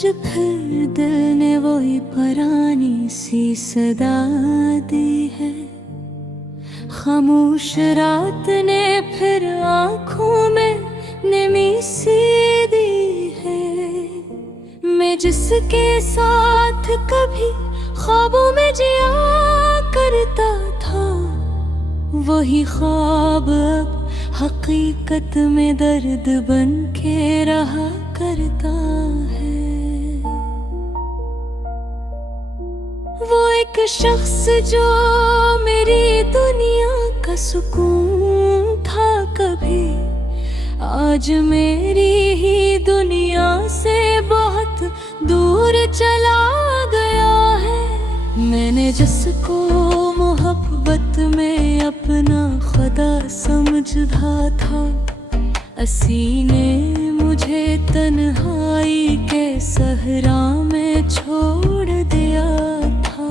आज फिर दिल ने वही पुरानी सी सदा दी है। खामोश रात ने फिर आँखों में नमी सी दी है। मैं जिसके साथ कभी ख्वाबों में जिया करता था, वही ख्वाब अब हकीकत में दर्द बन के रहा करता है। वो एक शख्स जो मेरी दुनिया का सुकून था कभी, आज मेरी ही दुनिया से बहुत दूर चला गया है। मैंने जिसको मोहब्बत में अपना खुदा समझा था, असी ने मुझे तन्हाई के सहरा में छोड़ दिया था।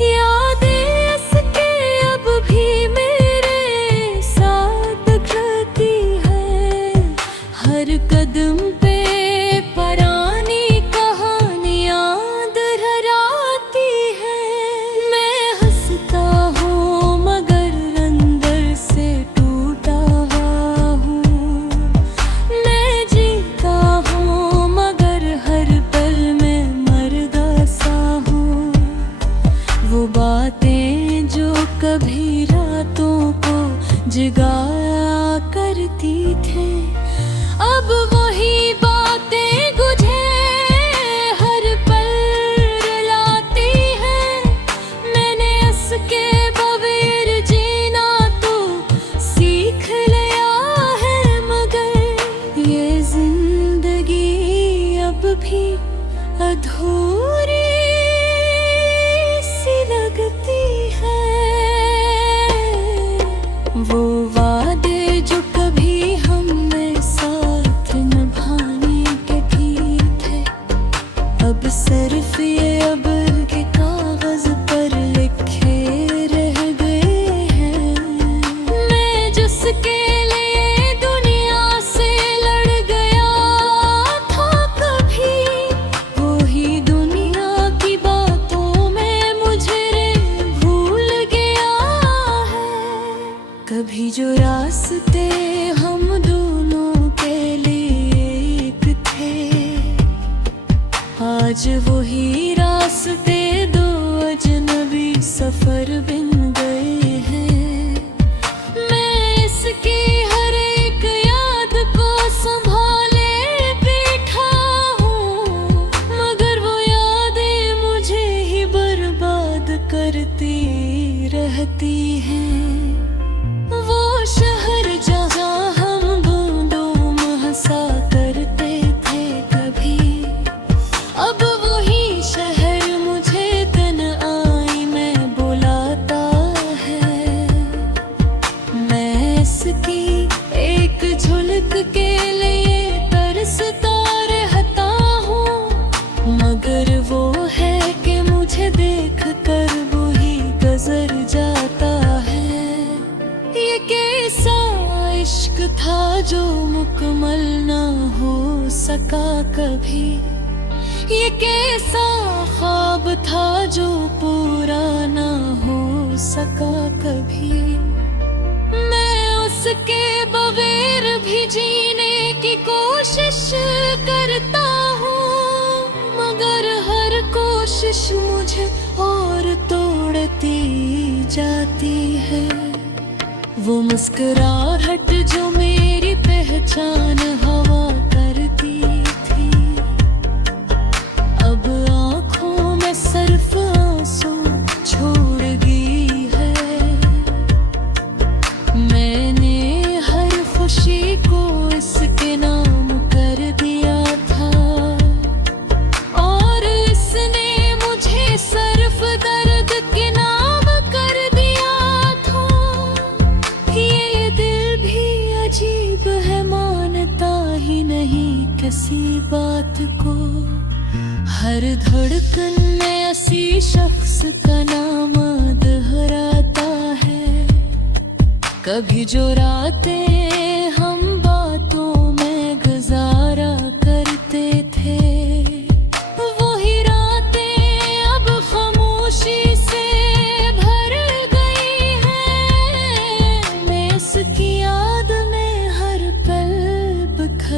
यादें इसके अब भी मेरे साथ खती है। हर कदम पे पुरानी कहानियां दोहराती है। मैं हंसता हूँ मगर अंदर से टूटा हुआ हूँ। मैं जीता हूँ मगर हर पल में मर्दा सा हूँ। वो बातें जो कभी रातों को जगाया करती थी, अब वही बातें मुझे हर पल रुलाती है। मैंने इसके बगैर जीना तो सीख लिया है, मगर ये जिंदगी अब भी अधूरी सी लगती है। वो वादे जो कभी हमें साथ निभाने के भी थे, अब सिर्फ ये अब के कागज पर लिखे रह गए हैं। मैं जिसके लिए दुनिया से लड़ गया था कभी, वही दुनिया की बातों में मुझे भूल गया है। कभी जो रास्ते हम दोनों के लिए एक थे, आज वही रास्ते दो अजनबी सफर बिन गए हैं। मैं इसकी हर एक याद को संभाले बैठा हूँ, मगर वो यादें मुझे ही बर्बाद करती रहती हैं। वो शहर जहाँ हम बूंदों में हंसा करते थे कभी, अब वही शहर मुझे तन्हाई में बुलाता है। मैं इसकी एक झलक के लिए तरसता रहता हूँ, मगर वो है कि मुझे देख कर वही गुजर जाता है। ये कैसा इश्क था जो मुकम्मल ना हो सका कभी, ये कैसा ख्वाब था जो पूरा ना हो सका कभी। मैं उसके बगैर भी जीने की कोशिश करता हूँ, मगर हर कोशिश मुझे और तोड़ती जाती है। वो मुस्कुराहट जो मेरी पहचान हवा करती थी, अब आँखों में सिर्फ आंसू छोड़ गई है। मैंने हर खुशी को इसके नाम कर दिया था, और इसने मुझे सिर्फ दर्द के नाम कर दिया था। ये दिल भी अजीब है, मानता ही नहीं किसी बात को। हर धड़कन में ऐसी शख्स का नाम दोहराता है। कभी जो रातें हम बातों में गुजर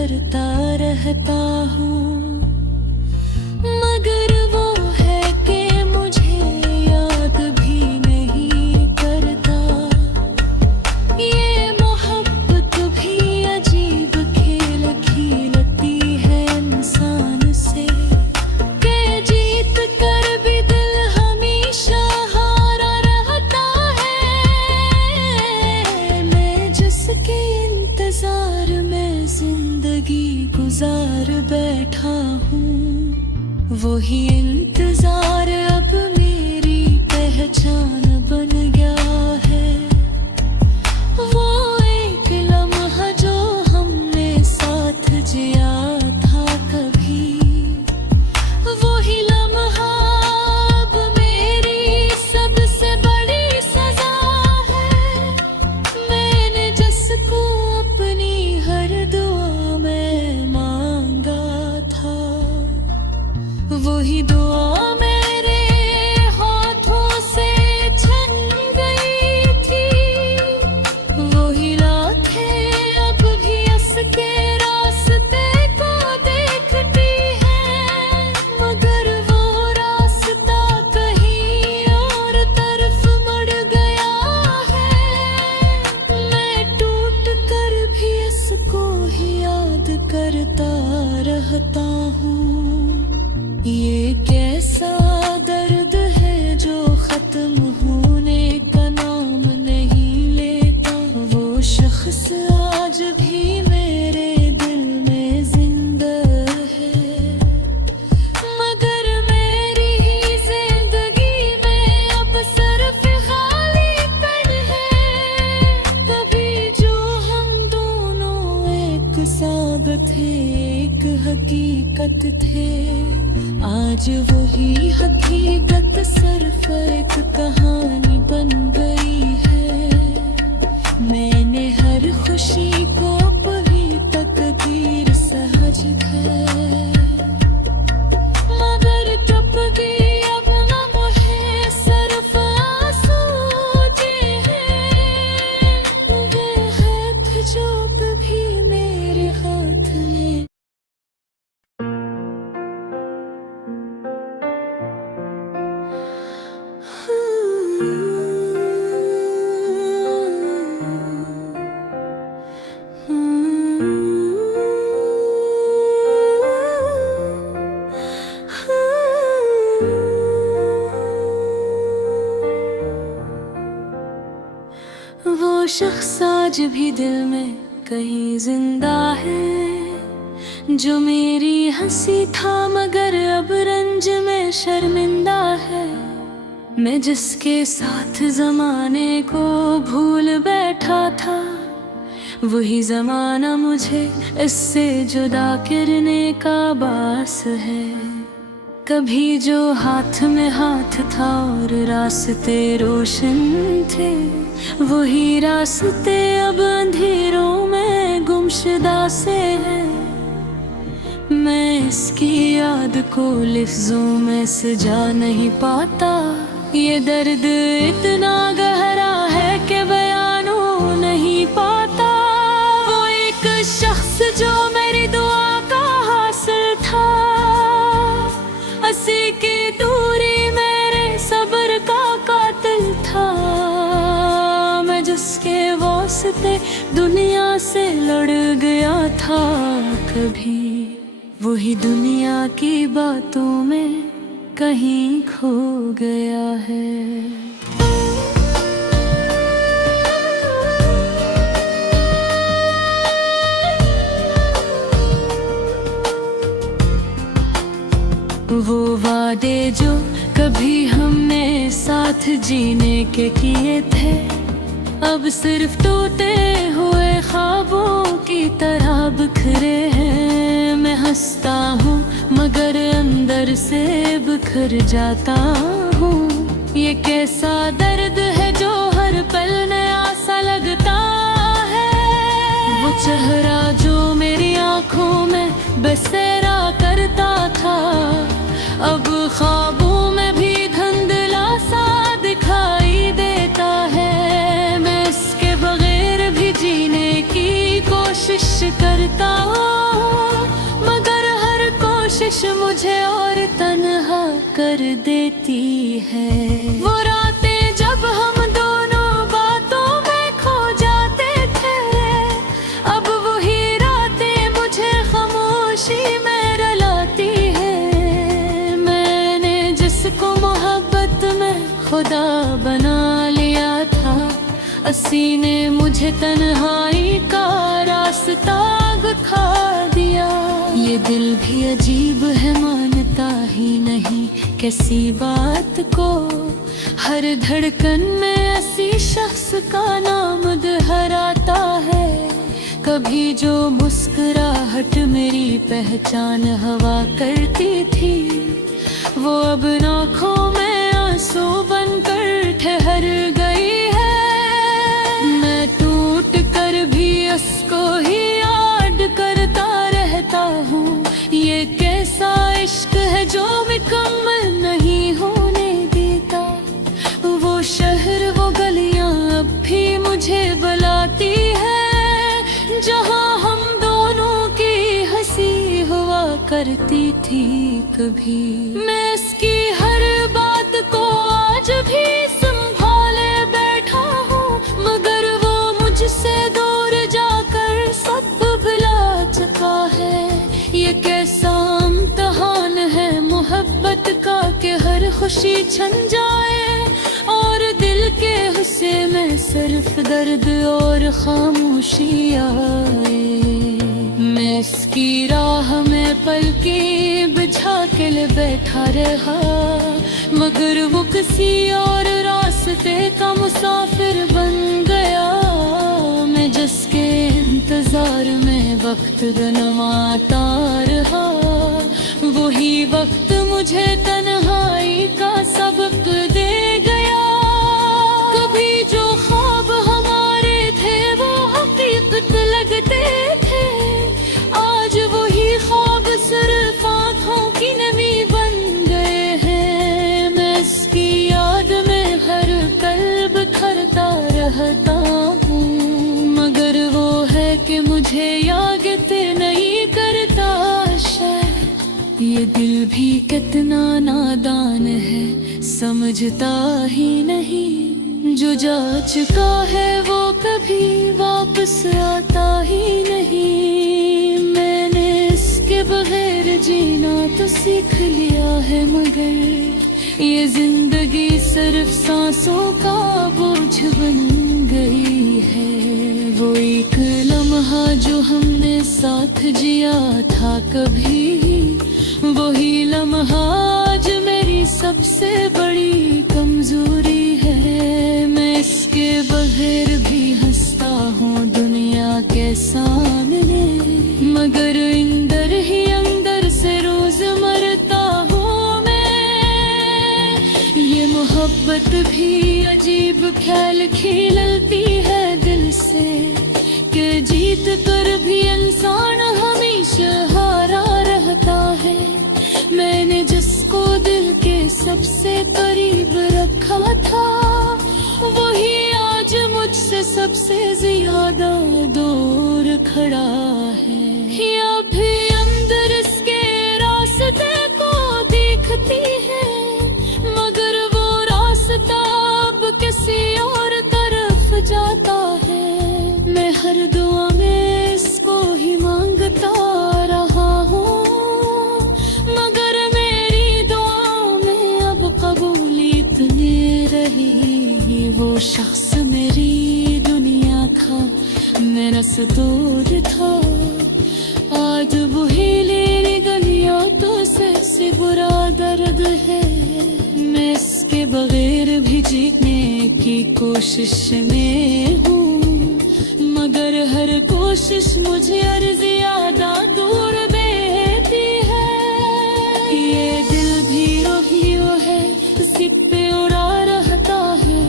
भरता रहता हूँ, मगर वो है कि मुझे याद भी नहीं करता। ये मोहब्बत भी अजीब खेल खेलती है इंसान से, के जीत कर भी दिल हमेशा हारा रहता है। मैं जिसके इंतजार में जिंदगी गुजार बैठा हूँ, वही इंतजार अब मेरी पहचान बन गया है। वो एक लम्हा जो हमने साथ जिया था कभी, वही लम्हा अब मेरी सबसे बड़ी सजा है। मैंने जिसको अपनी हर दुआ में मांगा था, वही दुआ मेरे हाथों से छन गई थी। वही राखें अब भी उसके रास्ते को देखती हैं, मगर वो रास्ता कहीं और तरफ मुड़ गया है। मैं टूट कर भी इसको ही याद करता रहता हूँ। ये कैसा दर्द है जो खत्म होने का नाम नहीं लेता। वो शख्स आज भी मेरे दिल में जिंदा है, मगर मेरी ही जिंदगी में अब सिर्फ खालीपन है। कभी जो हम दोनों एक साथ थे, एक हकीकत थे, आज वही हकीकत सिर्फ एक कहानी बन गई है। मैंने हर खुशी को अभी तकदीर सहज है, मगर चुप गई अब न मुझे सिर्फ आंसू जे हैं। वो हाथ जो कभी मेरे हाथ में वो शख्स आज भी दिल में कहीं जिंदा है, जो मेरी हंसी था मगर अब रंज में शर्मिंदा है। मैं जिसके साथ जमाने को भूल बैठा था, वही जमाना मुझे इससे जुदा करने का बास है। कभी जो हाथ में हाथ था और रास्ते रोशन थे, वही रास्ते अब अंधेरों में गुमशुदा से हैं। मैं इसकी याद को लफ्जों में सजा नहीं पाता। ये दर्द इतना गहरा है कि बयान हो नहीं पाता। वो एक शख्स जो मेरी दुआ का हासिल था, हंसी की दूरी मेरे सब्र का कातिल था। मैं जिसके वास्ते दुनिया से लड़ गया था कभी, वही दुनिया की बातों में कहीं खो गया है। वो वादे जो कभी हमने साथ जीने के किए थे, अब सिर्फ टूटे हुए ख्वाबों की तरह बिखरे हैं। मैं हंसता हूँ मगर अंदर से बिखर जाता हूँ। ये कैसा दर्द है जो हर पल नया सा लगता है। वो चेहरा जो मेरी आँखों में बसेरा करता था, अब ख्वाबों में भी धुंधला सा दिखाई देता है। मैं इसके बगैर भी जीने की कोशिश करता हूँ। करती है। वो रातें जब हम दोनों बातों में खो जाते थे, अब वही रातें मुझे खामोशी में रुलाती है। मैंने जिसको मोहब्बत में खुदा बना लिया था, असी ने मुझे तन्हाई का रास्ता दिखा दिया। ये दिल भी अजीब है, मानता ही नहीं किसी बात को। हर धड़कन में ऐसी शख्स का नाम दोहराता है। कभी जो मुस्कुराहट मेरी पहचान हवा करती थी, वो अब आँखों में आंसू बनकर ठहर गई है। मैं टूट कर भी उसको ही याद करता रहता हूँ। ये कैसा इश्क है जो मुकम्मल नहीं होने देता। वो शहर वो गलियाँ अब भी मुझे बुलाती है, जहाँ हम दोनों की हंसी हुआ करती थी कभी। मैं इसकी हर बात को आज भी संभाले बैठा हूँ, मगर वो मुझसे दूर जाकर सब भुला चुका है। ये कैसा इम्तिहान है मोहब्बत का कि हर खुशी छन जाए और दिल के हिस्से में सिर्फ दर्द और खामोशी आए। मैं इसकी राह में पलके बिछा के बैठा रहा, मगर वो किसी और रास्ते का मुसाफिर बन गया। मैं जिसके इंतजार में वक्त गनवाता रहा, वही वक्त मुझे तन्हाई का सबक दे गया। कभी जो ख्वाब हमारे थे वो हकीकत लगते थे, आज वही ख्वाब सिर्फ आँखों की नमी बन गए हैं। मैं इसकी याद में हर पल बिखरता रहता हूँ, मगर वो है कि मुझे याद नहीं करता। शायद ये दिल भी कितना नादान है, समझता ही नहीं। जो जा चुका है वो कभी वापस आता ही नहीं। मैंने इसके बगैर जीना तो सीख लिया है, मगर ये जिंदगी सिर्फ सांसों का बोझ बन गई है। वो एक लम्हा जो हमने साथ जिया था कभी, वही लम्हा आज मेरी सबसे बड़ी कमजोरी है। मैं इसके बगैर भी हंसता हूँ दुनिया के सामने, मगर अंदर ही अंदर से रोज मरता हूँ मैं। ये मोहब्बत भी अजीब ख्याल खिलती है दिल से, कि जीत कर भी इंसान हमेशा हारा रहता है। मैंने जिसको दिल के सबसे करीब रखा था, वही आज मुझसे सबसे ज्यादा दूर खड़ा है। या भी अंदर इसके रास्ते को देखती है, मगर वो रास्ता अब किसी और तरफ जाता है। मैं हर दुआ में इसको ही मांगता रहा हूँ, मगर मेरी दुआ में अब कबूलियत नहीं रही। वो शख्स मेरी दुनिया था, मेरा सतूर था, आज वही मेरी गलियां तो सबसे बुरा दर्द है। मैं इसके बगैर भी जीने की कोशिश में हूँ, मगर हर कोशिश मुझे और ज्यादा दूर देती है। ये दिल भी रोहियो है, सिप्पे उड़ा रहता है।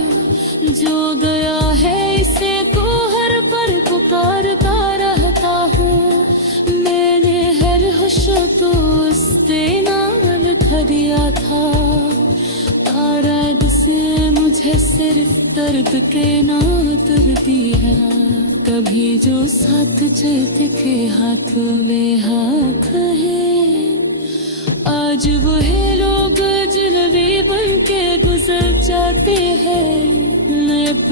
जो गया है इसे तो हर पर पुकारता रहता हूँ। मैंने हर होश तो उसके नाम खा दिया था, तारा से मुझे सिर्फ दर्द के नात दी है। कभी जो साथ चलते के हाथ में हाथ है, आज वही लोग अजनबी बन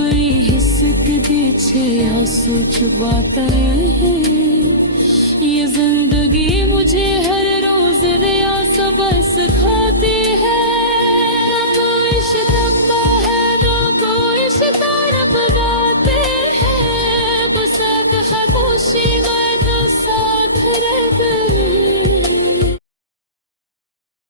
कोई हिस्स के पीछे आंसू छुपाता है।